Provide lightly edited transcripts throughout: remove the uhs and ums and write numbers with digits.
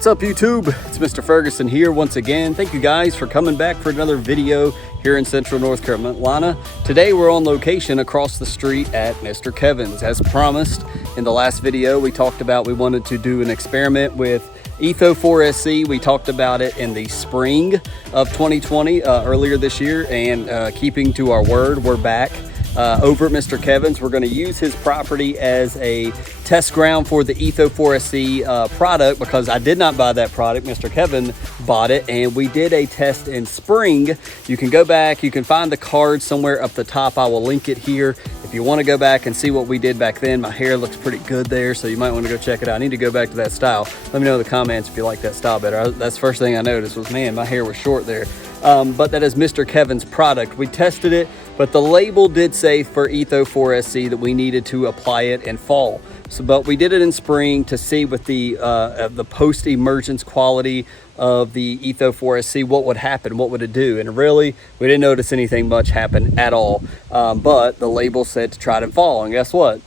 What's up, YouTube? It's Mr. Ferguson here once again. Thank you guys for coming back for another video here in Central North Carolina. Today we're on location across the street at Mr. Kevin's. As promised in the last video, we talked about we wanted to do an experiment with Etho 4SC. We talked about it in the spring of 2020, earlier this year, and keeping to our word, we're back. Over at Mr. Kevin's, we're going to use his property as a test ground for the Etho 4SC product, because I did not buy that product. Mr. Kevin bought it, and we did a test in spring. You can go back, you can find the card somewhere up the top. I will link it here if you want to go back and see what we did back then. My hair looks pretty good there, so you might want to go check it out. I need to go back to that style. Let me know in the comments if you like that style better. That's the first thing I noticed was, man, my hair was short there. But that is Mr. Kevin's product. We tested it, but the label did say for Etho 4SC that we needed to apply it in fall. So, but we did it in spring to see with the post-emergence quality of the Etho 4SC, what would happen, what would it do? And really, we didn't notice anything much happen at all. But the label said to try it in fall, and guess what?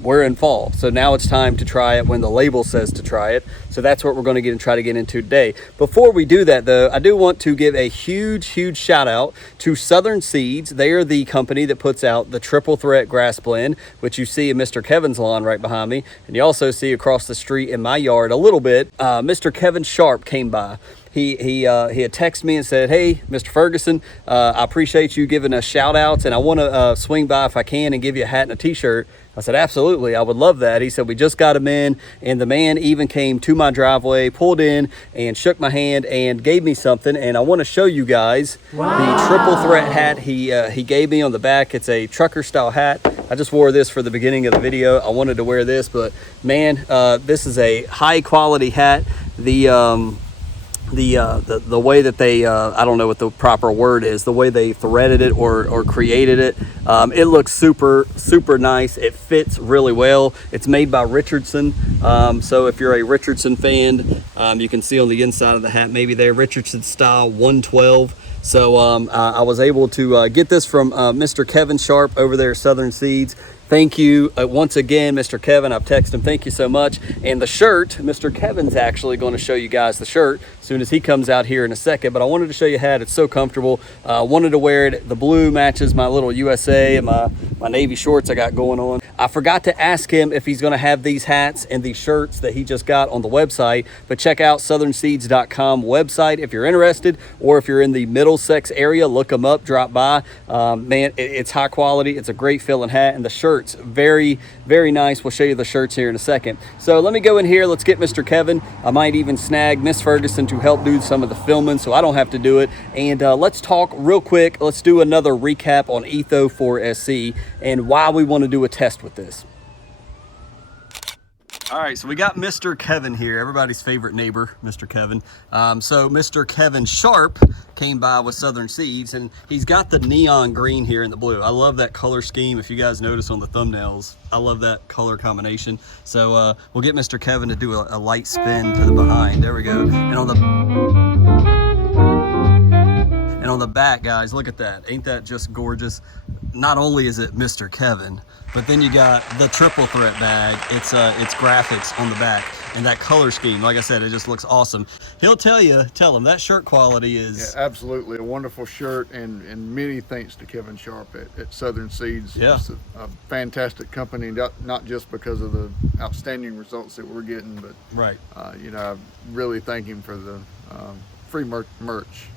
We're in fall. So now it's time to try it when the label says to try it. So that's what we're going to try to get into today. Before we do that though, I do want to give a huge shout out to Southern Seeds. They are the company that puts out the triple threat grass blend, which you see in Mr. Kevin's lawn right behind me. And you also see across the street in my yard a little bit. Mr. Kevin Sharp came by. He had texted me and said, hey, Mr. Ferguson, I appreciate you giving us shout outs, and I want to swing by if I can and give you a hat and a t-shirt. I said, absolutely, I would love that. He said, we just got him in, and the man even came to my driveway, pulled in, and shook my hand and gave me something. And I want to show you guys the triple threat hat he gave me on the back. It's a trucker style hat. I just wore this for the beginning of the video. I wanted to wear this, but man, this is a high quality hat. The way that they I don't know what the proper word is, the way they threaded it or created it, it looks super nice. It fits really well. It's made by Richardson, so if you're a Richardson fan, you can see on the inside of the hat maybe they're Richardson style 112. So I was able to get this from Mr. Kevin Sharp over there at Southern Seeds. Thank you once again, Mr. Kevin. I've texted him. Thank you so much. And the shirt, Mr. Kevin's actually going to show you guys the shirt as soon as he comes out here in a second. But I wanted to show you a hat. It's so comfortable. Wanted to wear it. The blue matches my little USA and my Navy shorts I got going on. I forgot to ask him if he's going to have these hats and these shirts that he just got on the website. But check out southernseeds.com website if you're interested, or if you're in the Middlesex area, look them up, drop by. Man, it's high quality. It's a great feeling hat, and the shirt very nice. We'll show you the shirts here in a second. So let me go in here. Let's get Mr. Kevin. I might even snag Miss Ferguson to help do some of the filming so I don't have to do it. And let's talk real quick. Let's do another recap on Etho 4SC and why we want to do a test with this. All right, so we got Mr. Kevin here, everybody's favorite neighbor, Mr. Kevin. So Mr. Kevin Sharp came by with Southern Seeds, and he's got the neon green here in the blue. I love that color scheme. If you guys notice on the thumbnails, I love that color combination. So we'll get Mr. Kevin to do a light spin to the behind. There we go. And on the back, guys, look at that. Ain't that just gorgeous? Not only is it Mr. Kevin, but then you got the triple threat bag. It's graphics on the back, and that color scheme, like I said, it just looks awesome. He'll tell him that shirt quality is... Yeah, absolutely a wonderful shirt, and many thanks to Kevin Sharp at Southern Seeds. Yeah. It's a fantastic company, not just because of the outstanding results that we're getting, but right. You know, I really thank him for the free merch.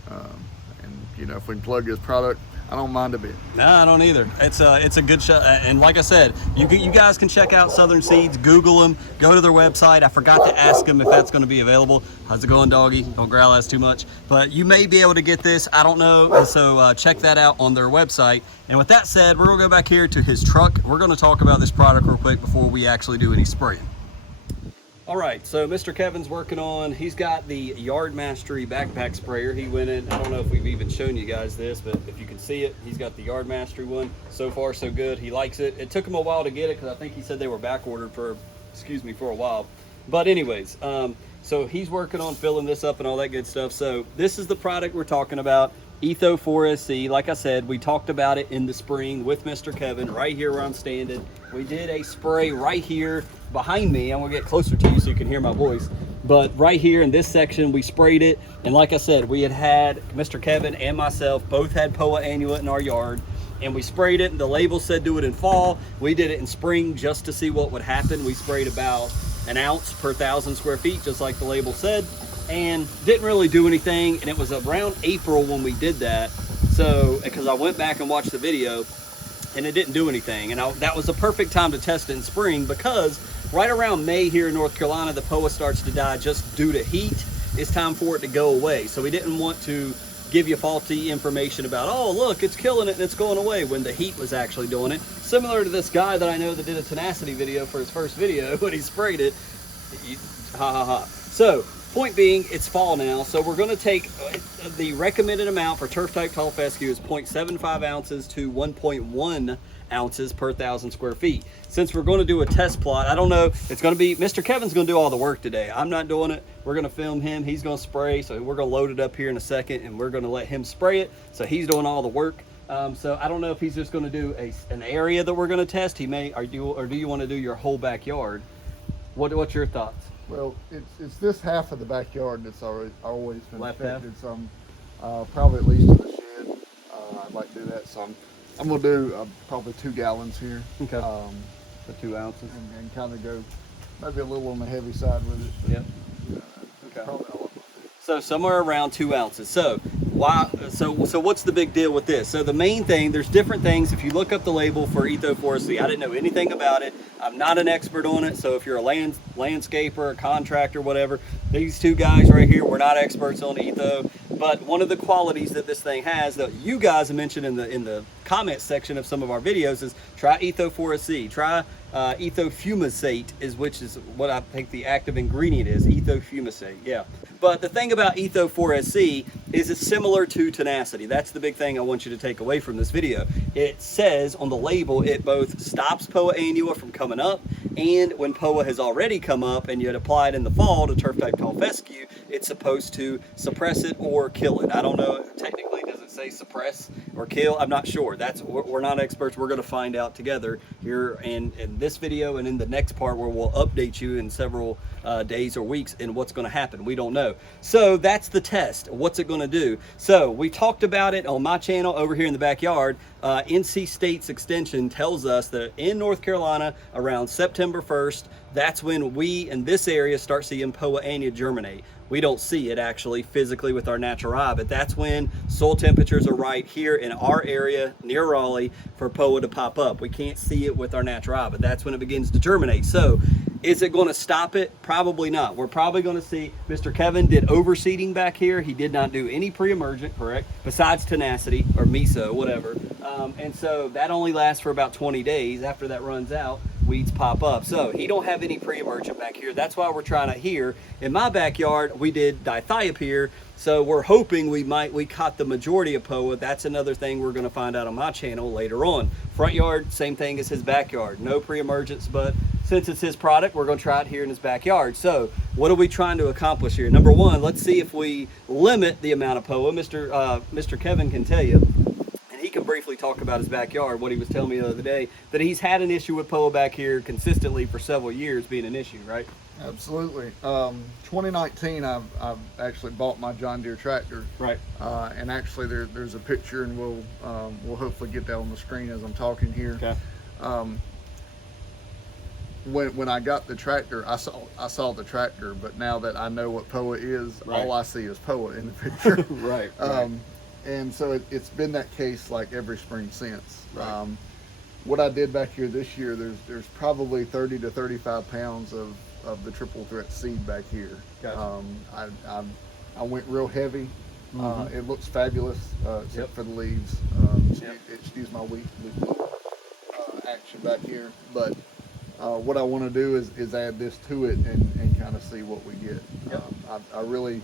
And you know, if we can plug his product, I don't mind a bit. No, I don't either. It's a good shot. And like I said, you guys can check out Southern Seeds, Google them, go to their website. I forgot to ask them if that's going to be available. How's it going, doggy? Don't growl at us too much. But you may be able to get this. I don't know. And so check that out on their website. And with that said, we're going to go back here to his truck. We're going to talk about this product real quick before we actually do any spraying. All right, so Mr. Kevin's working on, he's got the Yard Mastery backpack sprayer. He went in, I don't know if we've even shown you guys this, but if you can see it, he's got the Yard Mastery one. So far, so good. He likes it. It took him a while to get it because I think he said they were back ordered for a while. But anyways, so he's working on filling this up and all that good stuff. So this is the product we're talking about. Etho 4SC. Like I said, we talked about it in the spring with Mr. Kevin right here where I'm standing. We did a spray right here behind me. I'm gonna get closer to you so you can hear my voice. But right here in this section, we sprayed it. And like I said, we had Mr. Kevin and myself both had POA Annuate in our yard. And we sprayed it, and the label said do it in fall. We did it in spring just to see what would happen. We sprayed about an ounce per 1,000 square feet, just like the label said, and didn't really do anything. And it was around April when we did that. So, because I went back and watched the video, and it didn't do anything. And that was a perfect time to test it in spring, because right around May here in North Carolina, the POA starts to die just due to heat. It's time for it to go away. So we didn't want to give you faulty information about, oh, look, it's killing it and it's going away, when the heat was actually doing it. Similar to this guy that I know that did a tenacity video for his first video when he sprayed it. Ha ha ha. So, point being, it's fall now, so we're going to take the recommended amount for turf type tall fescue is 0.75 ounces to 1.1 ounces per 1,000 square feet. Since we're going to do a test plot, I don't know, it's going to be, Mr. Kevin's going to do all the work today. I'm not doing it. We're going to film him. He's going to spray, so we're going to load it up here in a second, and we're going to let him spray it. So he's doing all the work. So I don't know if he's just going to do an area that we're going to test. He may, or do you want to do your whole backyard? What's your thoughts? Well, it's this half of the backyard that's always been Left affected. So I'm probably at least to the shed. I'd like to do that. So I'm gonna do probably 2 gallons here. Okay. For 2 ounces. And kind of go maybe a little on the heavy side with it. But, Yep. okay. Probably all of it. So somewhere around 2 ounces. So what's the big deal with this? So the main thing, there's different things. If you look up the label for Etho 4C, I didn't know anything about it. I'm not an expert on it. So if you're a landscaper, a contractor, whatever, these two guys right here, we're not experts on Etho. But one of the qualities that this thing has that you guys have mentioned in the comment section of some of our videos is try Etho 4C. Try Etho Fumicate, which is what I think the active ingredient is. Etho Fumicate, yeah. But the thing about Etho 4SC is it's similar to tenacity. That's the big thing I want you to take away from this video. It says on the label it both stops POA annua from coming up, and when POA has already come up and you had applied in the fall to turf type tall fescue, it's supposed to suppress it or kill it. I don't know, technically does it say suppress or kill? I'm not sure. We're not experts. We're going to find out together here in this video and in the next part, where we'll update you in several days or weeks in what's going to happen. We don't know. So that's the test. What's it going to do? So we talked about it on my channel over here in the backyard. NC State's extension tells us that in North Carolina around September 1st, that's when we in this area start seeing POA annua germinate. We don't see it actually physically with our natural eye, but that's when soil temperatures are right here in our area near Raleigh for POA to pop up. We can't see it with our natural eye, but that's when it begins to germinate. So is it going to stop it? Probably not. We're probably going to see, Mr. Kevin did overseeding back here. He did not do any pre-emergent, correct? Besides tenacity or miso, whatever. And so that only lasts for about 20 days. After that runs out, weeds pop up. So he don't have any pre-emergent back here. That's why we're trying to here. In my backyard, we did dithiopyr. So we're hoping we caught the majority of POA. That's another thing we're going to find out on my channel later on. Front yard, same thing as his backyard. No pre-emergents, but since it's his product, we're going to try it here in his backyard. So what are we trying to accomplish here? Number one, let's see if we limit the amount of POA. Mr. Kevin can tell you, and he can briefly talk about his backyard, what he was telling me the other day, that he's had an issue with POA back here consistently for several years being an issue, right? Absolutely. 2019, I've actually bought my John Deere tractor. Right. And actually, there's a picture, and we'll hopefully get that on the screen as I'm talking here. Okay. When I got the tractor, I saw the tractor, but now that I know what POA is, right, all I see is POA in the picture. Right. And so it's been that case like every spring since. Right. What I did back here this year, there's probably 30 to 35 pounds of the triple threat seed back here. Gotcha. I went real heavy. Mm-hmm. It looks fabulous, except for the leaves. Excuse my weak action back here, but what I want to do is add this to it and kind of see what we get. Yep. I really,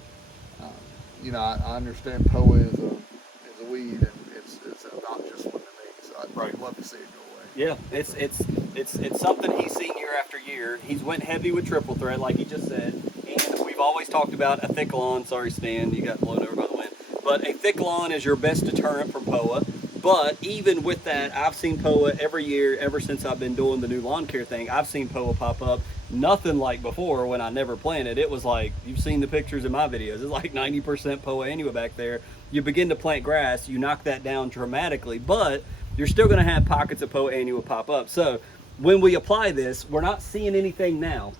I understand POA is a weed, and it's an obnoxious one to me, so I'd love to see it go away. Yeah, it's something he's seen year after year. He's went heavy with triple threat, like he just said, and we've always talked about a thick lawn. Sorry, Stan, you got blown over by the wind. But a thick lawn is your best deterrent from POA. But even with that, I've seen POA every year, ever since I've been doing the new lawn care thing. I've seen POA pop up. Nothing like before when I never planted. It was like, you've seen the pictures in my videos. It's like 90% POA annua back there. You begin to plant grass, you knock that down dramatically, but you're still gonna have pockets of POA annua pop up. So when we apply this, we're not seeing anything now.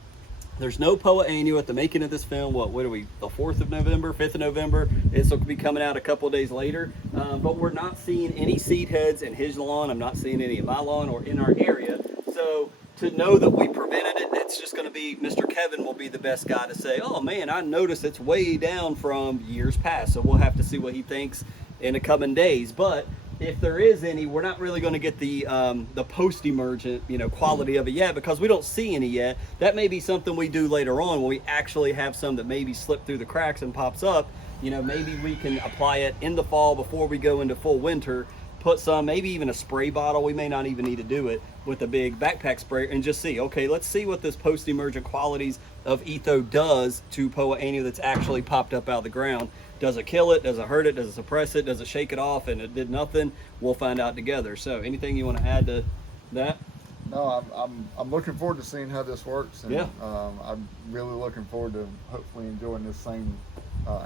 There's no POA annua at the making of this film. What are we, the 4th of November, 5th of November? This will be coming out a couple of days later. But we're not seeing any seed heads in his lawn. I'm not seeing any in my lawn or in our area. So to know that we prevented it, it's just gonna be, Mr. Kevin will be the best guy to say, oh man, I noticed it's way down from years past. So we'll have to see what he thinks in the coming days. But if there is any, we're not really going to get the post-emergent, quality of it yet, because we don't see any yet. That may be something we do later on when we actually have some that maybe slip through the cracks and pops up. Maybe we can apply it in the fall before we go into full winter. Put some, maybe even a spray bottle. We may not even need to do it with a big backpack sprayer, and just see, okay, let's see what this post-emergent qualities of Etho does to POA annua that's actually popped up out of the ground. Does it kill it? Does it hurt it? Does it suppress it? Does it shake it off and it did nothing? We'll find out together. So anything you want to add to that? No, I'm looking forward to seeing how this works. And, yeah. I'm really looking forward to hopefully enjoying this same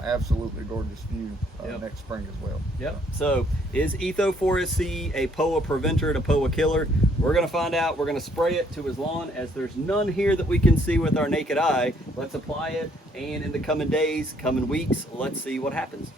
absolutely gorgeous view next spring as well. Yep. So is Etho 4SC a POA preventer and a POA killer? We're going to find out. We're going to spray it to his lawn, as there's none here that we can see with our naked eye. Let's apply it, and in the coming days, coming weeks, let's see what happens.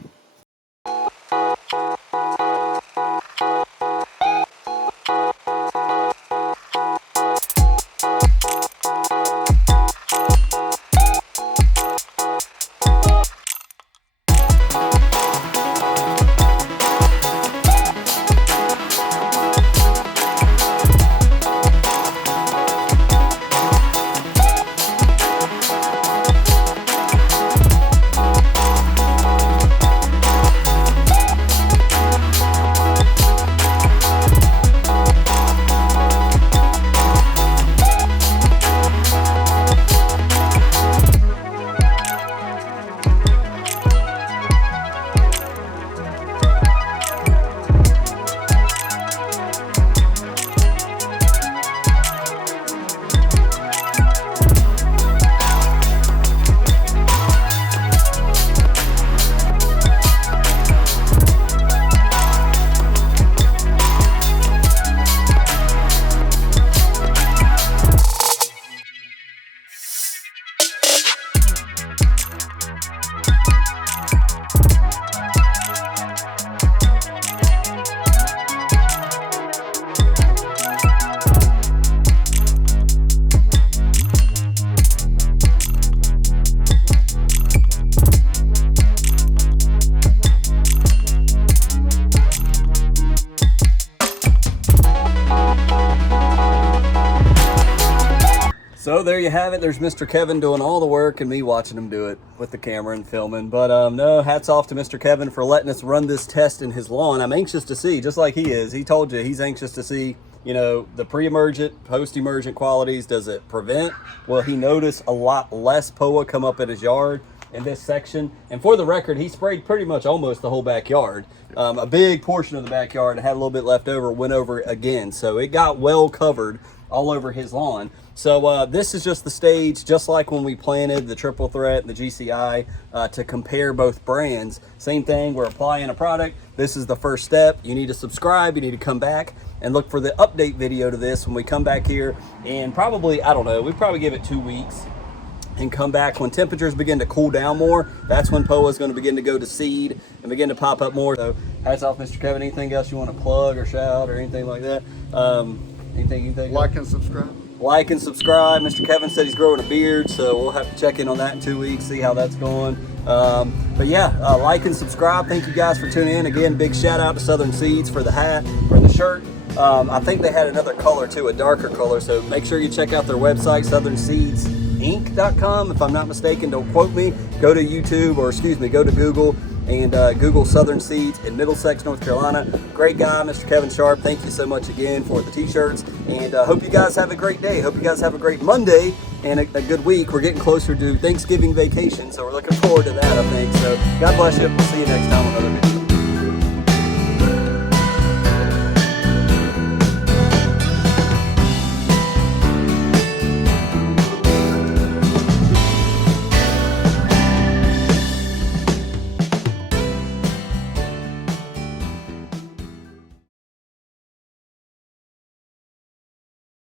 So there you have it. There's Mr. Kevin doing all the work and me watching him do it with the camera and filming. But no, hats off to Mr. Kevin for letting us run this test in his lawn. I'm anxious to see, just like he is. He told you he's anxious to see, the pre-emergent, post-emergent qualities. Does it prevent? Will he notice a lot less POA come up in his yard in this section? And for the record, he sprayed pretty much almost the whole backyard. A big portion of the backyard, and had a little bit left over, went over again. So it got well covered all over his lawn. So this is just the stage, just like when we planted the Triple Threat and the GCI, to compare both brands. Same thing, we're applying a product. This is the first step. You need to subscribe, you need to come back and look for the update video to this when we come back here. And probably, I don't know, we probably give it 2 weeks and come back when temperatures begin to cool down more. That's when POA is going to begin to go to seed and begin to pop up more. So hats off, Mr. Kevin. Anything else you want to plug or shout or anything like that? Anything you think? Like and subscribe. Like and subscribe. Mr. Kevin said he's growing a beard, so we'll have to check in on that in 2 weeks, see how that's going. But yeah, like and subscribe. Thank you guys for tuning in. Again, big shout out to Southern Seeds for the hat, for the shirt. I think they had another color too, a darker color, so make sure you check out their website, southernseedsinc.com. If I'm not mistaken, don't quote me. Go to YouTube, or excuse me, go to Google and Google Southern Seeds in Middlesex, North Carolina. Great guy, Mr. Kevin Sharp. Thank you so much again for the t-shirts, and hope you guys have a great day. Hope you guys have a great Monday and a good week. We're getting closer to Thanksgiving vacation, so we're looking forward to that, I think. So God bless you. We'll see you next time on another video.